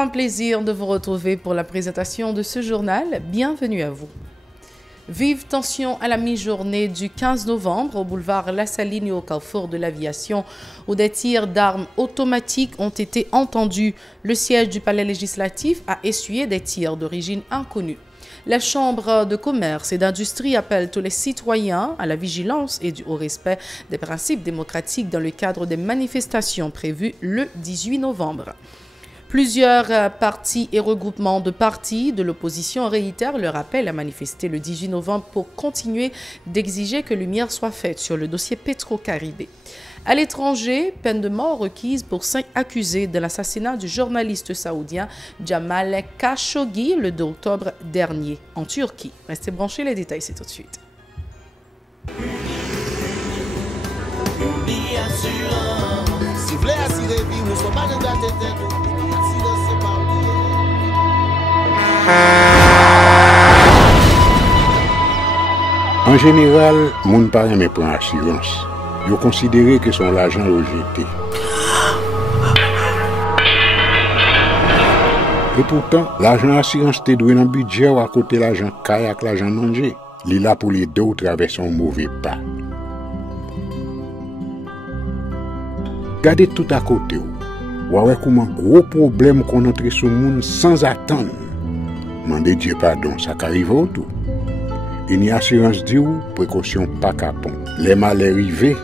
un plaisir de vous retrouver pour la présentation de ce journal. Bienvenue à vous. Vive tension à la mi-journée du 15 novembre au boulevard La Saline et au carrefour de l'Aviation où des tirs d'armes automatiques ont été entendus. Le siège du palais législatif a essuyé des tirs d'origine inconnue. La Chambre de commerce et d'industrie appelle tous les citoyens à la vigilance et au respect des principes démocratiques dans le cadre des manifestations prévues le 18 novembre. Plusieurs partis et regroupements de partis de l'opposition réitèrent leur appel à manifester le 18 novembre pour continuer d'exiger que lumière soit faite sur le dossier Petro-Caribé. À l'étranger, peine de mort requise pour 5 accusés de l'assassinat du journaliste saoudien Jamal Khashoggi le 2 octobre dernier en Turquie. Restez branchés, les détails c'est tout de suite. En général, moun pa reme pran assurance. Yo considéré que son l'argent rejeté. Et pourtant, l'argent assurance te doué dans budget ou à côté l'argent caille avec l'argent mangé. Li là pour les deux ou traverser un mauvais pas. Gardez tout à côté ou. Ouais comment gros problème qu'on entre sur monde sans attendre. Mandez Dieu pardon, ça qu'arrive au tout. Une assurance dit ou précaution pas capon. Les mal arrivés,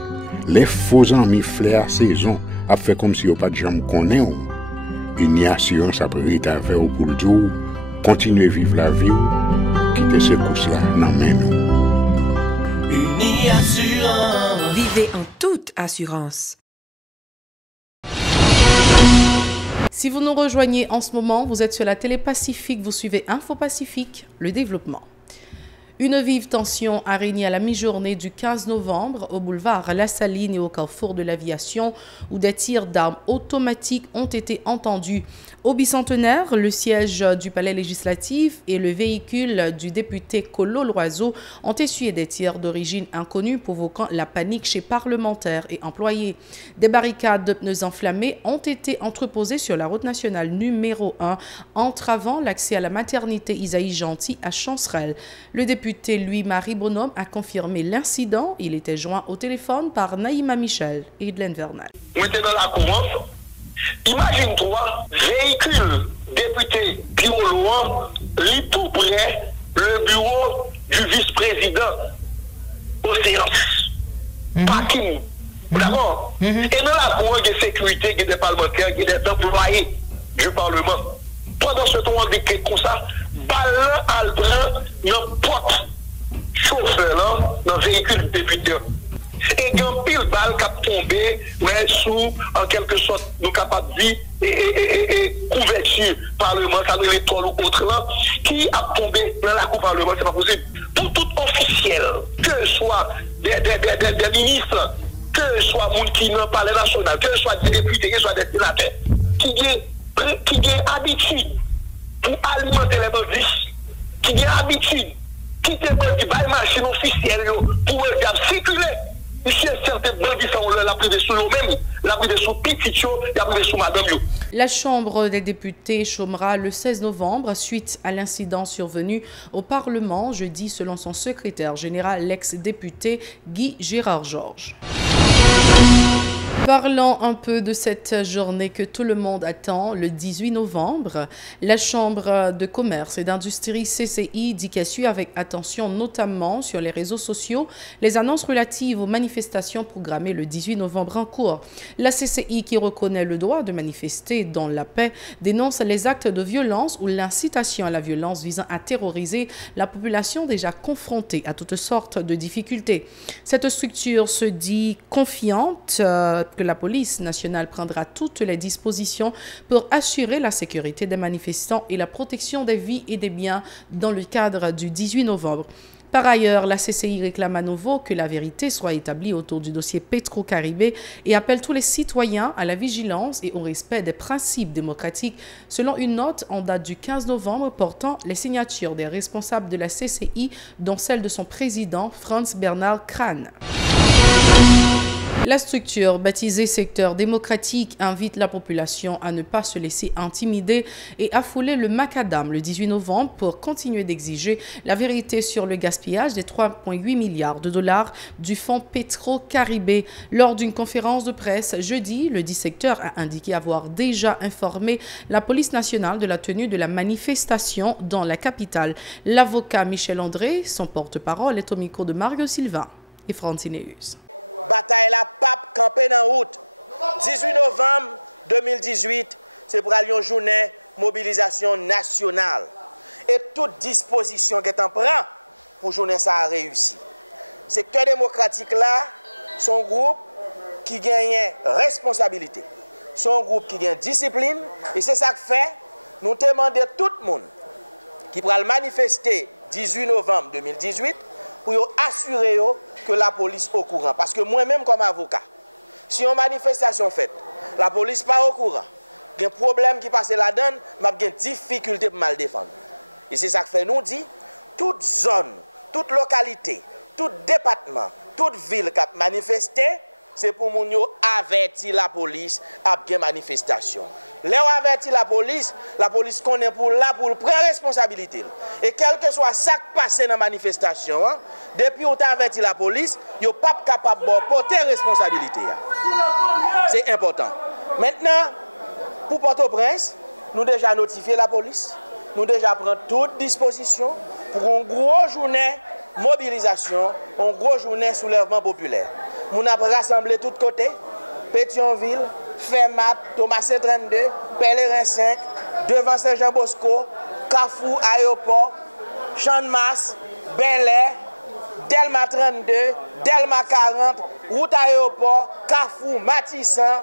les faux amis flair à saison a fait comme si on pas de jambe connaît ou. Une assurance après rétaver ou pour le dire continuer vivre la vie ou quitter ce coup là dans main nous. Une assurance. Vivez en toute assurance. Si vous nous rejoignez en ce moment, vous êtes sur la télé Pacifique, vous suivez Info Pacifique, le développement. Une vive tension a régné à la mi-journée du 15 novembre au boulevard La Saline et au carrefour de l'Aviation où des tirs d'armes automatiques ont été entendus. Au bicentenaire, le siège du palais législatif et le véhicule du député Colo Loiseau ont essuyé des tirs d'origine inconnue provoquant la panique chez parlementaires et employés. Des barricades de pneus enflammés ont été entreposées sur la route nationale numéro 1, entravant l'accès à la maternité Isaïe Gentil à Chancerelle. Le député Louis-Marie Bonhomme a confirmé l'incident. Il était joint au téléphone par Naïma Michel et Edlen Vernal. On était dans la course. Imagine-toi, véhicule député Pio Loin, lit tout près le bureau du vice-président aux séances. Parking. D'accord? Et dans la cour de sécurité, il y a des parlementaires, il y a des employés du Parlement. Pendant ce temps, on décrit comme ça, balle à le prendre dans porte chauffeur là, dans le véhicule du député. Et il y a un pile balle qui a tombé sous, en quelque sorte, nous capables de vie et couverture parlement, ça nous est tout autre là, qui a tombé dans la cour parlement, c'est pas possible. Pour tout officiel, que ce soit des ministres, que ce soit monde qui dans le palais national, que ce soit des députés, que ce soit des sénateurs, qui ont habitude pour alimenter les bandits, qui ont habitude, qui ont bandits, par machine officielle pour circuler. Ici, certains bandits sont la privé sous eux-mêmes, la privé sous petit, la privé sous madame. La Chambre des députés chômera le 16 novembre suite à l'incident survenu au Parlement jeudi selon son secrétaire général, l'ex-député Guy Gérard Georges. Parlons un peu de cette journée que tout le monde attend, le 18 novembre. La Chambre de commerce et d'industrie CCI dit qu'elle suit avec attention, notamment sur les réseaux sociaux, les annonces relatives aux manifestations programmées le 18 novembre en cours. La CCI, qui reconnaît le droit de manifester dans la paix, dénonce les actes de violence ou l'incitation à la violence visant à terroriser la population déjà confrontée à toutes sortes de difficultés. Cette structure se dit confiante que la police nationale prendra toutes les dispositions pour assurer la sécurité des manifestants et la protection des vies et des biens dans le cadre du 18 novembre. Par ailleurs, la CCI réclame à nouveau que la vérité soit établie autour du dossier Petro-Caribé et appelle tous les citoyens à la vigilance et au respect des principes démocratiques, selon une note en date du 15 novembre portant les signatures des responsables de la CCI, dont celle de son président, Franz Bernhard Krahn. La structure, baptisée secteur démocratique, invite la population à ne pas se laisser intimider et à fouler le macadam le 18 novembre pour continuer d'exiger la vérité sur le gaspillage des 3,8 milliards de dollars du fonds Petro-Caribé. Lors d'une conférence de presse jeudi, le dit secteur a indiqué avoir déjà informé la police nationale de la tenue de la manifestation dans la capitale. L'avocat Michel André, son porte-parole, est au micro de Mario Sylvain et Francineus. Bataille la pape campée dans route. 18 novembre 2018, c'est pour aller en journée mobilisation nationale. Et toute disposition qui est en prend pour journée ça a réussi. Secteur démocratique là, son groupe qui gagne responsabilité, son groupe qui gagne discipline, et c'est ça que fait, nous demandons tout le monde qui pourra manifester 18 novembre 2018 pour assurer que la police est au courant. Parce que moi-même comme avocat, si une manifestation faite, la police n'est pas au courant, il y a un problème qui passe là-dedans, il y a une difficulté pour mal défendre. Et c'est ça que fait nous dit, toute zone, toute localité, tout département, toute ville qui a manifesté, c'est pour nous avertir la police à bien manifestation. Là où avertir la police connaît pour prendre responsabilité. Et quel que soit ça qui passe dans la manifestation, depuis qu'on a averti la police, ils ne sont pas capables de porter responsabilité. C'est important. Maintenant, pour Port-au-Prince, nous avons déjà notifié la police, nous avons déjà pris toute disposition pour une grosse journée mobilisation, une grosse journée soulèvement populaire. Nous avons rassemblé de tous côtés, Pétionville, Fermat, Thomas 32, Pèlerin 5, devant Saint-Jean-Bosco, Carrefour, Aéroport, Champ-de-Mars, Bel-Air, Delma 32, Delma 40, Route Aéroport, Carrefour, Matissan,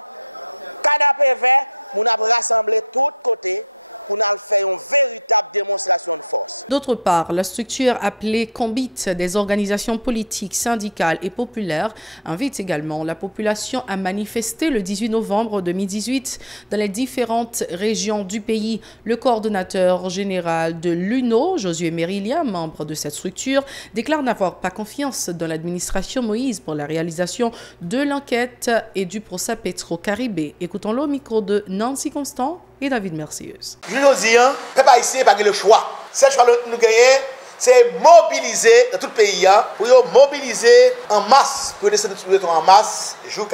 Canapé Vert. Nous avons rassemblé de tous côtés pour nous faire une véritable démonstration de force. D'autre part, la structure appelée Combit des organisations politiques, syndicales et populaires invite également la population à manifester le 18 novembre 2018 dans les différentes régions du pays. Le coordonnateur général de l'UNO, Josué Merilia, membre de cette structure, déclare n'avoir pas confiance dans l'administration Moïse pour la réalisation de l'enquête et du procès Petro-Caribé. Écoutons-le au micro de Nancy Constant et David Mercieuse. Je nous dis, le peuple haïtien n'a pas le choix. Ce choix que nous gagnons, c'est mobiliser dans tout le pays, pour mobiliser en masse, pour descendre en masse, jour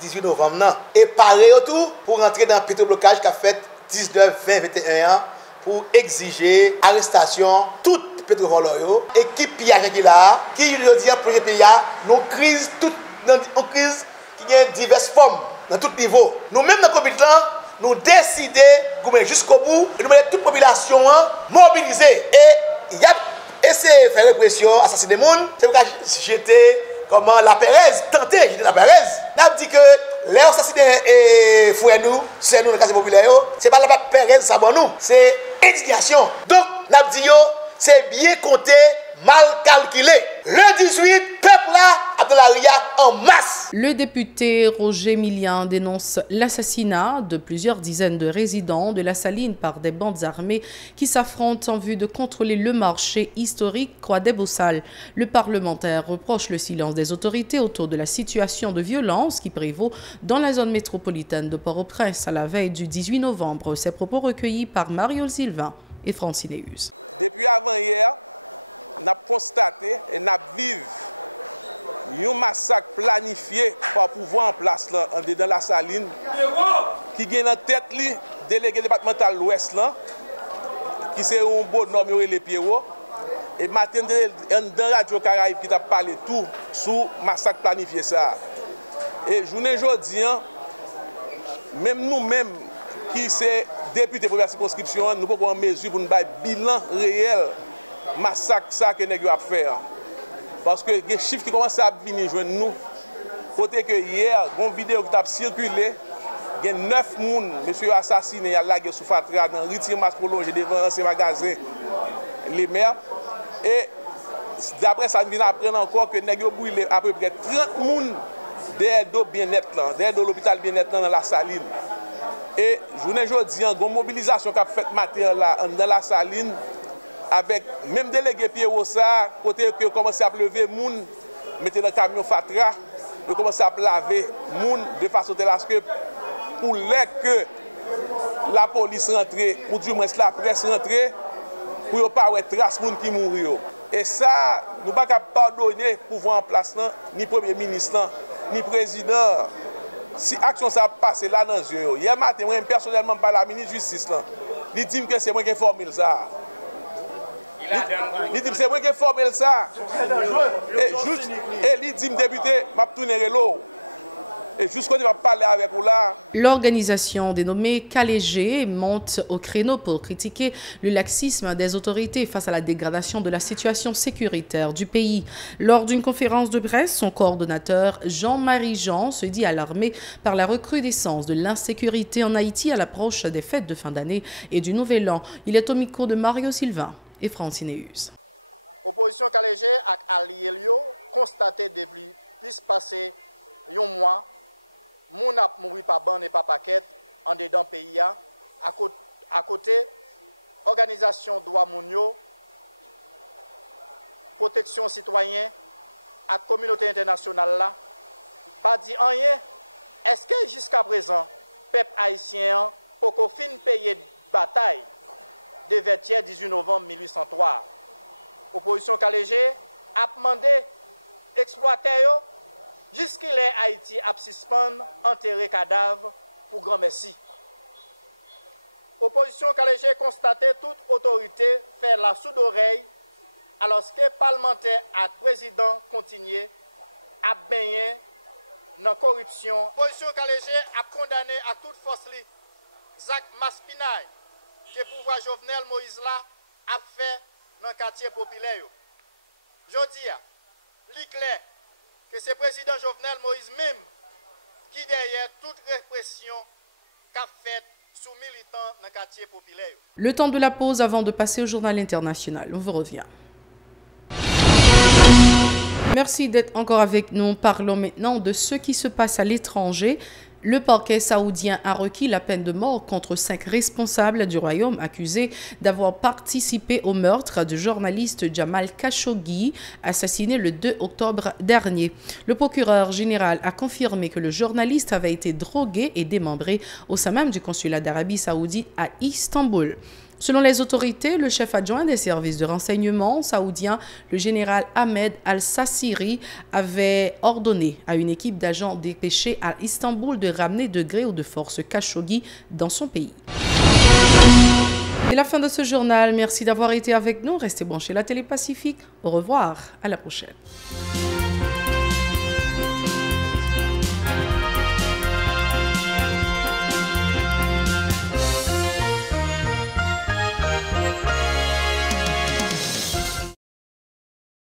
18 novembre. Et parer autour pour rentrer dans le pétroblocage qui a fait 19, 20, 21 pour exiger arrestation tout pétrovoleur. Équipe pillage qui est là, qui nous dit, projet pays, nos crises, une crise qui a diverses formes, dans tout niveau. Nous-mêmes dans le comité, nous décidons jusqu'au bout et nous mettons toute la population mobilisée. Et il y a essayé de faire répression, assassiner des gens. C'est pourquoi j'étais comme la Pérez, tenté, j'étais la Pérez. Nous avons dit que les assassinés fouet nous, c'est nous le cas populaire, ce n'est pas la Pérez, ça va nous, c'est indignation. Donc, nous avons dit c'est bien compté, mal calculé. Le 18, peuple là, a de la ria en masse. Le député Roger Millian dénonce l'assassinat de plusieurs dizaines de résidents de la Saline par des bandes armées qui s'affrontent en vue de contrôler le marché historique Croix-des-Bossales. Le parlementaire reproche le silence des autorités autour de la situation de violence qui prévaut dans la zone métropolitaine de Port-au-Prince à la veille du 18 novembre. Ces propos recueillis par Mario Sylvain et Francineus. Depuis avant-hier, nous avons constaté et nous vivons un massacre planifié par pouvoir en place là, dans la Saline qui a en tête le délégué départemental de l'Ouest qui c'est un beau nom les Pierrot. Et matin dans Radio Caraïbe qui t'a parlé tout sur le massacre planifié ça. Et journée aujourd'hui, même nous-mêmes qui sommes députés pour la circonscription, nous pouvons en mesure pour nous faire un bilan réel massacre ça que nous avons fait. Parce que les chiffres qui commencent à venir joindre nous, côté que hier, une vidéo qui a circulé, il y a 9 personnes, monsieur assassiné, il y a la guerre sous Fatra, dans retire masse prolongé devant ces magasins, les maires. Et d'après ça, nous venons apprendre encore que nous avons brûlé à peu près 30 personnes derrière d'eau bien-être, derrière de l'hôpital bien-être dans la Saline. Et journée aujourd'hui, il y a une mobilisation qui a fait matin dans la Saline, avec même délégué Pierrot ça, côté que commencé à pleuver, moun mettez dans le camion Fatra ils commencent à laver les gens de façon telle à ce que pour les que la police rentre, ou du moins la presse rentre, pour ne pas avoir trace de gens qui mourent. Et ça, nous ne pouvons pas pardonner pour pouvoir en place, ni Premier ministre, ni président. Si l'action ça passe là dans les yeux, hier matin, moi personnellement, par la ministre de la Justice, il dit que c'est moi qui ai formé ça. Il dit que c'est moi qui ai formé ça. Et il dit, député, je vais tourner l'eau. Et jusqu'à ce qu'on va parler avec vous là. L'organisation dénommée Calégé monte au créneau pour critiquer le laxisme des autorités face à la dégradation de la situation sécuritaire du pays. Lors d'une conférence de presse, son coordonnateur Jean-Marie Jean se dit alarmé par la recrudescence de l'insécurité en Haïti à l'approche des fêtes de fin d'année et du Nouvel An. Il est au micro de Mario Sylvain et Francine Eus. Opposition Calégé a allié constaté depuis plus passé un mois. Moun ap mouri pa ban et pa paquet en dedans pays à côté organisation droit moun yo, protection citoyen à communauté internationale là pas dit rien. Est-ce que jusqu'à présent peuple haïtien pour qu'on fin payer bataille de 18 novembre 1803 opposition Calégé a demandé exploiter yo jusqu'il est Haïti a suspendre enterrer cadavre pour grand merci. Opposition Calégé constaté toute autorité fait la sourde oreille alors que parlementaire et président continuent à baigner dans la corruption. Opposition Calégé a condamné à toute force Zach Maspinay que le pouvoir Jovenel Moïse là a fait dans le quartier populaire. Je dis, clair que c'est le président Jovenel Moïse même qui derrière toute répression qu'a faite sous militants dans le quartier populaire. Le temps de la pause avant de passer au journal international. On vous revient. Merci d'être encore avec nous. Parlons maintenant de ce qui se passe à l'étranger. Le parquet saoudien a requis la peine de mort contre 5 responsables du royaume accusés d'avoir participé au meurtre du journaliste Jamal Khashoggi, assassiné le 2 octobre dernier. Le procureur général a confirmé que le journaliste avait été drogué et démembré au sein même du consulat d'Arabie saoudite à Istanbul. Selon les autorités, le chef adjoint des services de renseignement saoudien, le général Ahmed Al-Sassiri, avait ordonné à une équipe d'agents dépêchés à Istanbul de ramener de gré ou de force Khashoggi dans son pays. C'est la fin de ce journal. Merci d'avoir été avec nous. Restez branchés à la Télé Pacifique. Au revoir. À la prochaine.